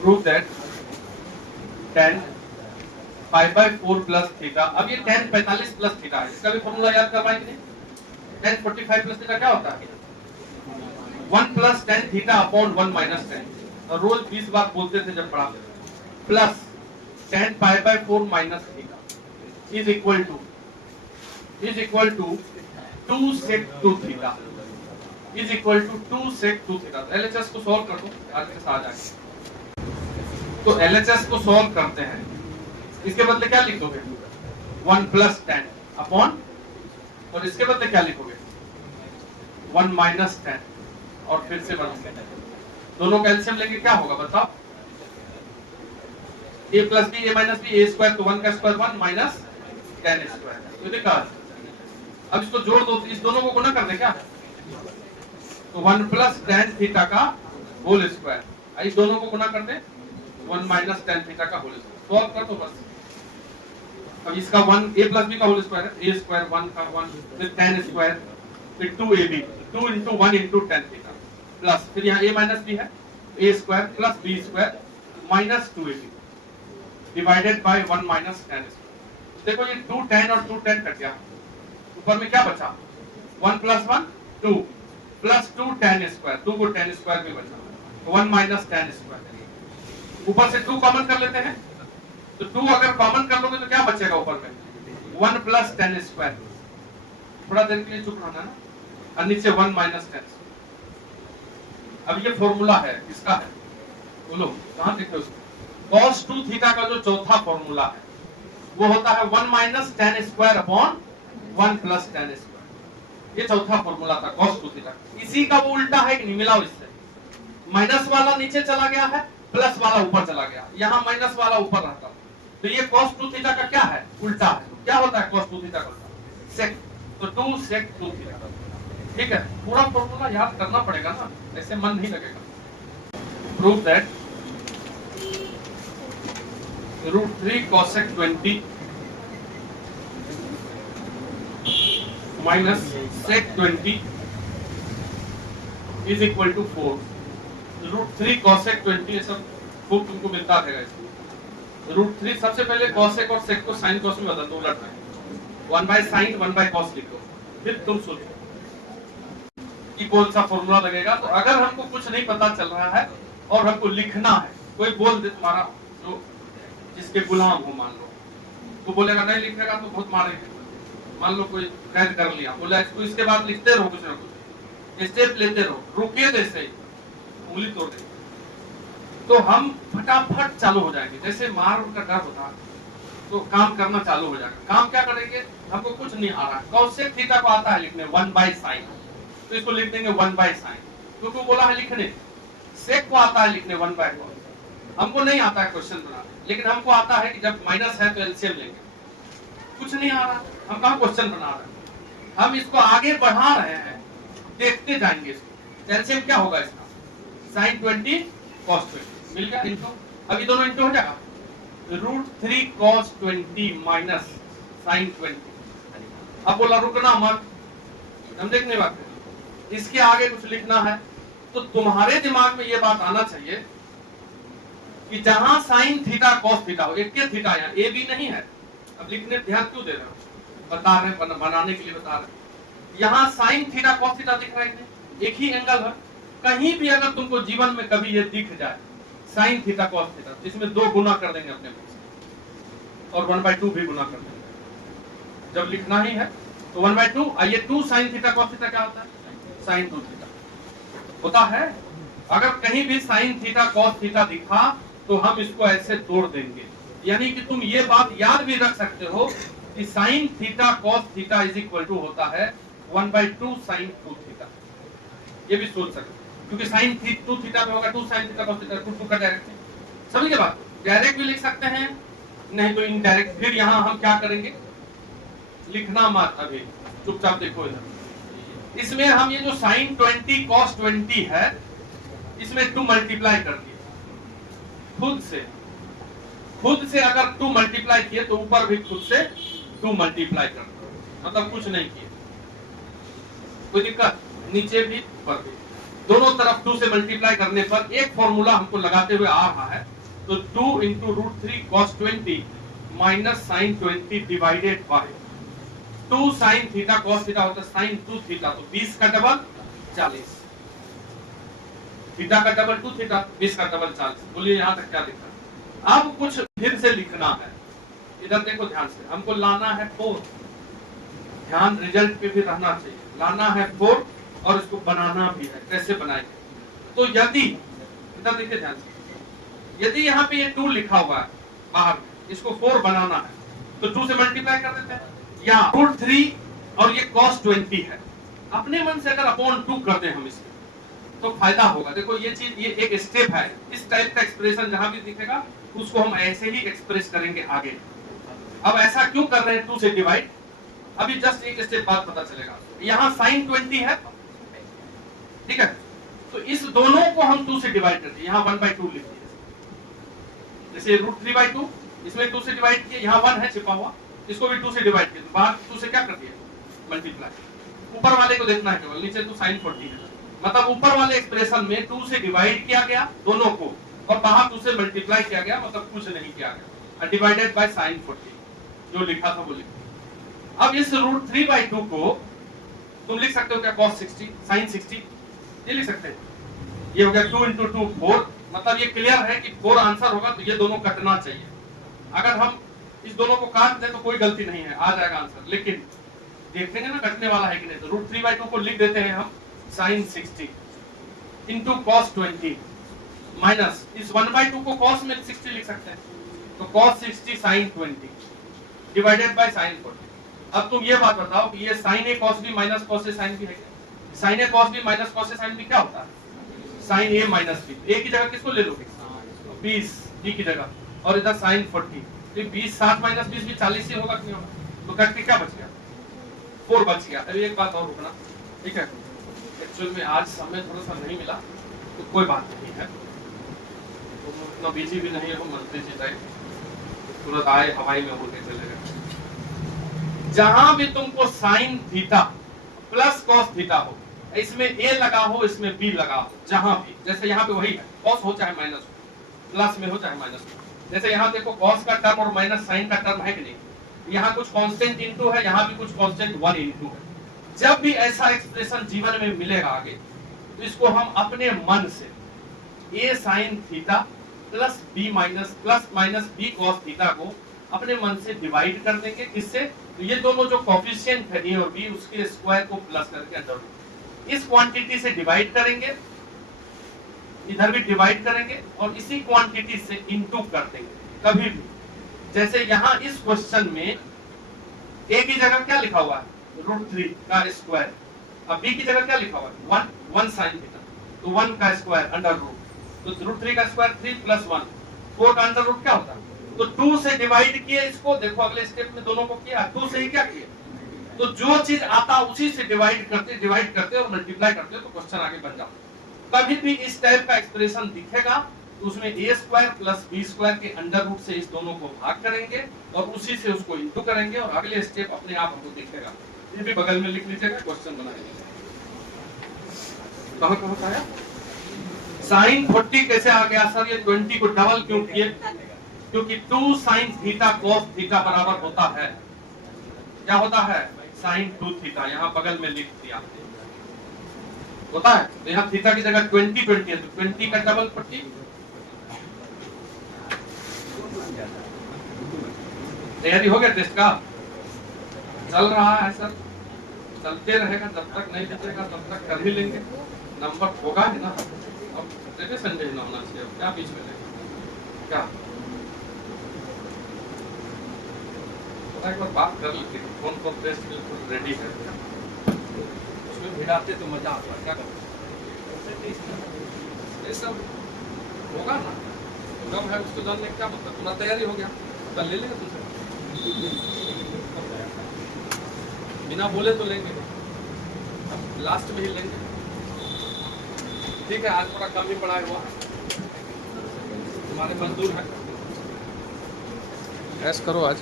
Prove that tan pi by 4 plus theta. अब ये tan 45 plus theta है, इसका भी फॉर्मूला याद करवाएंगे नहीं? tan 45 प्लस थीटा क्या होता है? 1 plus tan theta upon 1 minus tan। और रोज 20 बार बोलते थे जब पढ़ाते थे। Plus tan pi by 4 minus theta is equal to 2 sec 2 theta is equal to 2 sec 2 theta. तो एलएचएस को सॉल्व कर दो, आगे से आ जाएगा। तो एलएचएस को सॉल्व करते हैं, इसके बदले क्या लिख दोगे? 1 प्लस tan अपॉन, और इसके बदले क्या लिखोगे? 1 माइनस tan और फिर से 1। दोनों का एलसीएम लेंगे क्या होगा बताओ? a plus b, a minus b, a square, तो 1 का स्क्वायर 1 माइनस tan स्क्वायर। तो देखा, अब इसको जोड़ दो, इस दोनों को गुणा कर दे क्या? तो 1 प्लस tan थीटा का होल स्क्वायर, इस दोनों को गुणा कर दे 1 माइनस tan थीटा का होल स्क्वायर। सॉल्व कर दो बस। अब इसका 1 a प्लस बी का होल स्क्वायर है, a स्क्वायर 1 का 1 फिर tan स्क्वायर फिर 2ab, 2 into 1 into tan theta plus फिर यहाँ a माइनस b है, a square plus b square minus 2ab divided by 1 minus tan square. देखो ये 2 tan और 2 tan कट गया, ऊपर में क्या बचा? 1 प्लस 1 2 प्लस 2 tan स्क्वायर, 2 को tan स्क्वायर भी बचा, 1 माइनस tan स्क्वायर। ऊपर से 2 कॉमन कर लेते हैं, तो 2 अगर कॉमन कर लोगे तो क्या बचेगा ऊपर में? 1 प्लस tan स्क्वायर। थोड़ा देर के लिए चुप रहना है, और नीचे 1 माइनस tan। अब ये फॉर्मूला है, किसका है? बोलो कहां देखे उसको? cos 2 थीटा का जो चौथा फॉर्मूला है वो होता है 1 minus tan square upon 1 plus tan square. ये चौथा फॉर्मूला था cos 2 थीटा। इसी का वो उल्टा है कि नहीं? मिलाओ इससे, माइनस वाला नीचे चला गया है, प्लस वाला ऊपर चला गया, यहाँ माइनस वाला ऊपर रहता, तो ये cos 2 थीटा का क्या है? उल्टा है। क्या होता है cos 2 थीटा का? sec, तो 2 sec 2 थीटा। ठीक है, पूरा फॉर्मूला याद करना पड़ेगा ना, ऐसे मन नहीं लगेगा। Prove that √3 cosec 20 minus sec 20 is equal to 4। √3 cosec 20 ये सब खूब तुमको मिलता रहेगा इसमें। √3 सबसे पहले cosec और sec को sin cos में बदल दो, उलट में 1 बाय sin 1 बाय cos लिख दो, फिर तुम सोचो कि कौन सा फॉर्मूला लगेगा। तो अगर हमको कुछ नहीं पता चल रहा है और हमको लिखना है, कोई बोल दे तुम्हारा जो जिसके गुलाम हो, मान लो, तो बोलेगा नहीं लिखेगा तो बहुत मारेंगे। मान लो कोई कैद कर लिया, बोला इसको इसके बाद लिखते रहो, कुछ ना कुछ स्टेप लेते रहो, रुकिए जैसे ही उंगली तोड़ दे, तो हम फटाफट चालू हो जाएंगे। जैसे मार का डर होता तो काम करना चालू हो जाएगा। काम क्या करेंगे? हमको कुछ नहीं आ रहा, cosec थीटा को आता है लिखने 1 बाय sin, तो इसको लिख देंगे 1 बाय sin, क्योंकि बोला है लिखने। sec को आता है लिखने 1 बाय cos, हमको नहीं आता है क्वेश्चन बनाने, लेकिन हमको आता है कि जब माइनस है तो एलसीएम लेंगे। कुछ नहीं आ रहा, हम कहाँ क्वेश्चन बना रहे हैं, हम इसको आगे बढ़ा रहे हैं, देखते जाएंगे इसको। एलसीएम क्या होगा इसका? sin 20 cos 20 मिल गया इंटू, अभी दोनों इंटू हो जाएगा, √3 cos 20 माइनस sin 20। अब बोला रुकना मत, हम देखने बात, इसके आगे कुछ लिखना है तो तुम्हारे दिमाग में ये बात आना चाहिए कि जहां sin थीटा cos थीटा हो, एक के थीटा यहाँ ए बी नहीं है। अब लिखने ध्यान क्यों दे रहे हो? बता रहे, बनाने के लिए बता रहे। यहाँ sin थीटा cos थीटा दिख रहा है, एक ही एंगल है। कहीं भी अगर तुमको जीवन में कभी ये दिख जाए sin थीटा cos थीटा, इसमें 2 गुना कर देंगे अपने को, और 1/2 भी गुना कर देंगे। जब लिखना ही है तो 1/2, आइए 2 sin थीटा cos थीटा क्या होता है? sin 2 थीटा होता है। अगर कहीं भी sin थीटा cos थीटा दिखा तो हम इसको ऐसे तोड़ देंगे, यानी कि तुम ये बात याद भी रख सकते हो कि sin theta cos theta is equal to होता है 1/2 sin 2 थीटा। ये भी सोच सकते हो, क्योंकि sin 2 थीटा में होगा 2 sin थीटा cos थीटा, 2 का डायरेक्ट समझ गए बात? डायरेक्ट भी लिख सकते हैं, नहीं तो इनडायरेक्ट। फिर यहाँ हम क्या करेंगे? लिखना मत अभी, चुपचाप देखो इधर। इसमें हम ये जो sin 20 cos 20 है, इसमें 2 मल्टीप्लाई कर दिए खुद से अगर 2 मल्टीप्लाई किए तो ऊपर भी खुद से 2 मल्टीप्लाई कर दो, मतलब कुछ नहीं किए, कोई दिक्कत? नीचे भी ऊपर भी दोनों तरफ 2 से मल्टीप्लाई करने पर एक फॉर्मूला हमको लगाते हुए आ रहा है, तो 2 into √3 cos 20 minus sine 20 divided by 2 sine theta cos theta होता है साइन 2 थीटा, तो 20 का डबल 40, थीटा का डबल 2 थीटा, 20 का डबल 40। बोलिए यहां तक क्या लिखा है? अब कुछ फिर से लिखना है, इधर देखो ध्यान से, हमको लाना है 4, ध्यान रिजल्ट पे भी रहना चाहिए, लाना है 4 और इसको बनाना भी है। कैसे बनाएंगे? तो यदि इधर देखिए ध्यान से, यदि यहाँ पे ये 2 लिखा हुआ है बाहर में, इसको 4 बनाना है तो 2 से मल्टीप्लाई कर देते हैं, या √3 और ये cos 20 है, अपने मन से अगर अपॉन 2 कर दें हम इसको तो फायदा होगा। देखो ये चीज, ये एक स्टेप है, इस टाइप का एक्सप्रेशन जहां भी दिखेगा उसको हम ऐसे ही एक्सप्रेस करेंगे आगे। अब ऐसा क्यों कर रहे हैं 2 से डिवाइड, अभी जस्ट एक स्टेप बाद पता चलेगा। यहाँ साइन 20 है, ठीक है, तो इस दोनों को हम 2 से डिवाइड करते हैं, यहाँ 1/2 लिख दिए, जैसे √3/2 इसमें 2 से डिवाइड किए, यहाँ 1 है छिपा हुआ, इसको भी 2 से डिवाइड किया, तो बाहर 2 से क्या कर दिया मल्टीप्लाई। ऊपर वाले को देखना है केवल, नीचे तो साइन 40 है, मतलब ऊपर वाले एक्सप्रेशन में 2 से डिवाइड किया गया दोनों को और बाहर 2 से मल्टीप्लाई किया गया, मतलब कुछ नहीं किया गया, डिवाइडेड बाय साइन 40 जो लिखा था वो लिखा। अब इस √3/2 को तुम लिख सकते हो क्या, cos 60 साइन 60 ये लिख सकते हैं। ये हो गया 2 × 2 4, मतलब ये क्लियर है कि 4 आंसर होगा, तो ये दोनों कटना चाहिए। अगर हम इस दोनों को काट दें तो कोई गलती नहीं है, आ जाएगा आंसर, लेकिन देखेंगे ना कटने वाला है कि नहीं। तो √3/2 को लिख देते हैं हम साइन 60 इंटू cos 20 माइनस इस 1/2 को cos में 60 लिख सकते हैं, तो cos 60 sine 20 divided by sine 40। अब तुम ये बात बताओ कि ये sine a cos b minus cos a sine b है क्या? Sine a cos b minus cos a sine b क्या होता है? Sine a minus b। a की जगह किसको ले लोगे? 20 b की जगह, और इधर साइन 40, तो 20 60 माइनस 20 भी 40 ही होगा कि नहीं होगा? तो कट के क्या बच गया? 4 बच गया। अभी एक बात और रुकना, ठीक है, एक्चुअल में आज समय थोड़ा सा नहीं मिला तो कोई बात नहीं है, तो उतना बिजी भी नहीं हो, मंत्री जी टाइप तुरंत आए हवाई में होके चले गए। जहां भी तुमको sine theta plus cos theta हो, इसमें a लगा हो इसमें b लगा हो, जहां भी, जैसे यहाँ पे वही है, cos हो चाहे माइनस हो, प्लस में हो चाहे माइनस हो, जैसे यहाँ देखो cos का टर्म और माइनस साइन का टर्म है कि नहीं, यहाँ कुछ कांस्टेंट इनटू है, यहाँ भी कुछ कांस्टेंट 1 इनटू है। जब भी ऐसा एक्सप्रेशन जीवन में मिलेगा आगे, तो इसको हम अपने मन से a sine theta plus b minus b cos theta को अपने मन से डिवाइड कर देंगे, किससे? तो ये दोनों जो कोफिशिएंट है a और b, उसके स्क्वायर को प्लस करके अंडर इस क्वांटिटी से डिवाइड करेंगे, इधर भी डिवाइड करेंगे और इसी क्वांटिटी से इनटू कर देंगे कभी भी। जैसे यहाँ इस क्वेश्चन में a की जगह क्या लिखा हुआ है? √3 का स्क्वायर, अब b की जगह क्या लिखा हुआ है? 1 साइन थीटा, तो 1 का स्क्वायर अंडर रूट, तो √3 का स्क्वायर 3 + 1 4 का अंडर रूट क्या होता है? तो 2 से डिवाइड किए इसको, देखो अगले स्टेप में दोनों को किया 2 से ही क्या किया, तो जो चीज आता उसी से डिवाइड करते और मल्टीप्लाई करते तो क्वेश्चन आगे बन जाता। कभी भी इस टाइप का एक्सप्रेशन दिखेगा तो उसमें a square plus b square के अंडर रूट से इस दोनों को भाग करेंगे और उसी से उसको इंटू करेंगे और अगले स्टेप अपने आप हमको दिखेगा। ये भी बगल में लिख लीजिएगा, क्वेश्चन बनाएंगे। कहाँ आया साइन 40 कैसे आ गया सर? ये 20 को डबल क्यों किए? क्योंकि 2 साइन थीटा cos थीटा बराबर होता है, क्या होता है? Sine 2 theta. यहाँ बगल में लिख दिया होता है, तो यहाँ थीटा की जगह 20 है, तो 20 का डबल 40। तैयारी हो गया टेस्ट का? चल रहा है सर, चलते रहेगा, जब तक नहीं बचेगा तब तक कर ही लेंगे, नंबर होगा है ना। अब देखिए संजय ना होना चाहिए, क्या बीच में लेंगे क्या? एक बार बात कर लेते, फोन पर टेस्ट बिल्कुल रेडी है, उसमें भिड़ाते तो मजा आता है, क्या करते ये सब होगा ना, गम है उसको जानने क्या मतलब। तुम्हारा तैयारी हो गया, कल ले लेंगे तुमसे, बिना बोले तो लेंगे, अब लास्ट में ही लेंगे, ठीक है। आज थोड़ा कम ही पढ़ाया हुआ, तुम्हारे मजदूर है, ऐश करो आज।